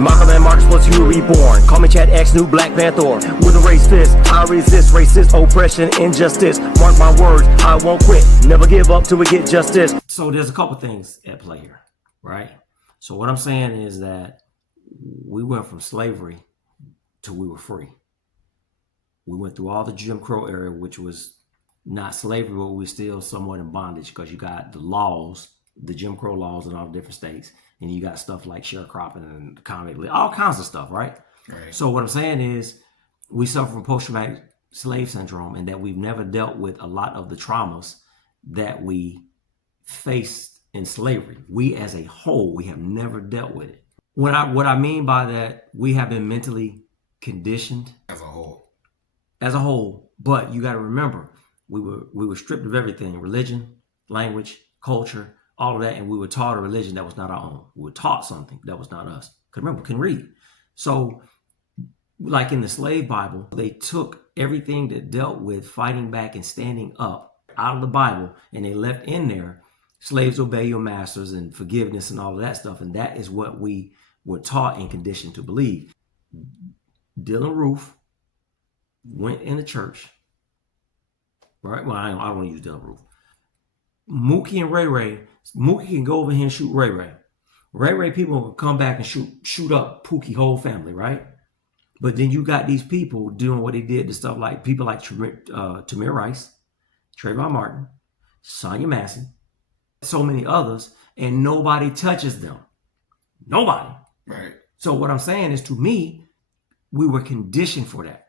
Malcolm and Marcus plus you reborn. Call me Chad X, new Black Panther. With a race fist, I resist racist oppression, injustice. Mark my words, I won't quit. Never give up till we get justice. So there's a couple things at play here, right? So what I'm saying is that we went from slavery to we were free. We went through all the Jim Crow era, which was not slavery, but we were still somewhat in bondage because you got the laws, the Jim Crow laws in all the different states, and you got stuff like sharecropping and convict, all kinds of stuff, right? Right. So what I'm saying is we suffer from post-traumatic slave syndrome, and that we've never dealt with a lot of the traumas that we faced in slavery. We as a whole, we have never dealt with it. What I mean by that, we have been mentally conditioned As a whole. But you got to remember, we were stripped of everything: religion, language, culture, all of that, and we were taught a religion that was not our own. We were taught something that was not us. Because remember, we couldn't read. So, like in the slave Bible, they took everything that dealt with fighting back and standing up out of the Bible, and they left in there, slaves obey your masters and forgiveness and all of that stuff. And that is what we were taught and conditioned to believe. Dylan Roof went in the church, right? Well, I don't want to use Dylan Roof. Mookie and Ray Ray, Mookie can go over here and shoot Ray Ray. Ray Ray people will come back and shoot up Pookie whole family, right? But then you got these people doing what they did to stuff like people like Tamir Rice, Trayvon Martin, Sonia Massey, so many others, and nobody touches them. Nobody. Right. So what I'm saying is, to me, we were conditioned for that.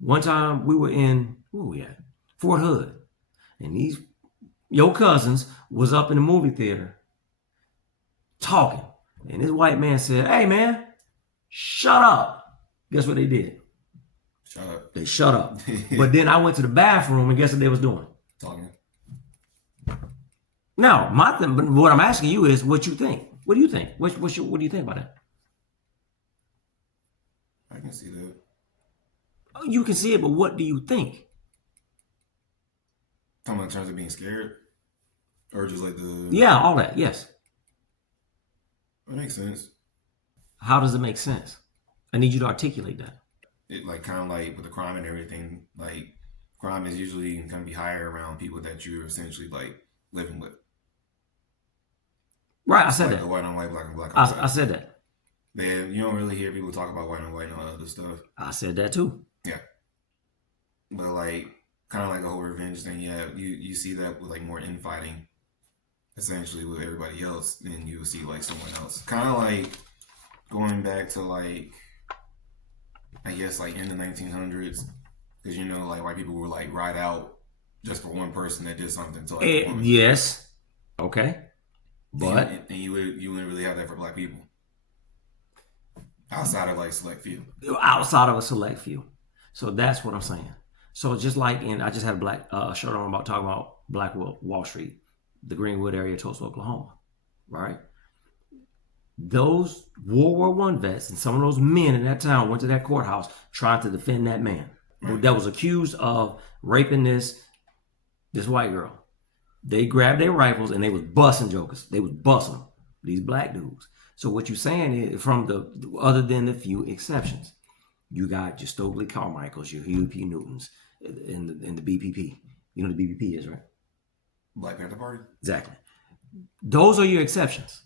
One time we were in, where were we at? Fort Hood. And these, your cousins was up in the movie theater talking. And this white man said, "Hey man, shut up." Guess what they did? Shut up. They shut up. But then I went to the bathroom and guess what they was doing? Talking. Now, what I'm asking you is what you think. What do you think? What do you think about that? I can see that. You can see it, but what do you think? Talking about in terms of being scared? Or just like the... Yeah, all that, yes. That makes sense. How does it make sense? I need you to articulate that. It like kind of like with the crime and everything, like crime is usually going to be higher around people that you're essentially like living with. Right, I said like that. The white on white, black on black. I said that. Then you don't really hear people talk about white on white and all that other stuff. I said that too. Yeah. But like kind of like a whole revenge thing, yeah, you see that with like more infighting essentially with everybody else than you will see like someone else. Kind of like going back to like, I guess like in the 1900s, because you know like white people would like ride out just for one person that did something to like a woman. Yes. Okay. But and you wouldn't really have that for black people. Outside of like select few. Outside of a select few. So that's what I'm saying. So just like I just had a black shirt on about talking about Black Wall Street, the Greenwood area, Tulsa, Oklahoma, right? Those World War I vets and some of those men in that town went to that courthouse trying to defend that man that was accused of raping this white girl. They grabbed their rifles and they was busting jokers. They was busting them, these black dudes. So what you're saying is, from the other than the few exceptions, you got your Stokely Carmichaels, your Huey P. Newtons, and the BPP. You know what the BPP is, right? Black Panther Party. Exactly. Those are your exceptions.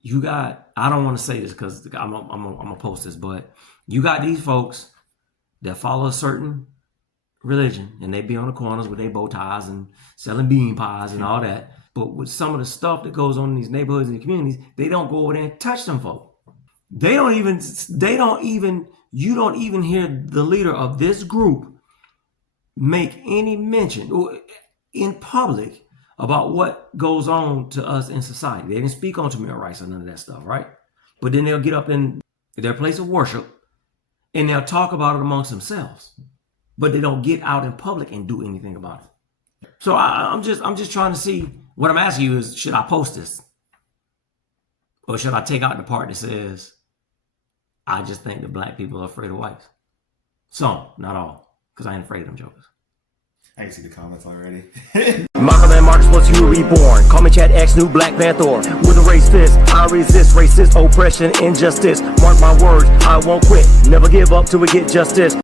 You got, I don't want to say this because I'm gonna post this, but you got these folks that follow a certain religion and they be on the corners with their bow ties and selling bean pies and all that. But with some of the stuff that goes on in these neighborhoods and communities, they don't go over there and touch them folk. You don't even hear the leader of this group make any mention in public about what goes on to us in society. They didn't speak on Tamir Rice or none of that stuff, right? But then they'll get up in their place of worship and they'll talk about it amongst themselves. But they don't get out in public and do anything about it. So I'm just trying to see. What I'm asking you is, should I post this? Or should I take out the part that says, I just think that black people are afraid of whites? Some, not all, because I ain't afraid of them jokers. I can see the comments already. Malcolm and Marcus plus you reborn. Call me Chad X, new Black Panther. With a raised fist, I resist racist oppression, injustice. Mark my words, I won't quit. Never give up till we get justice.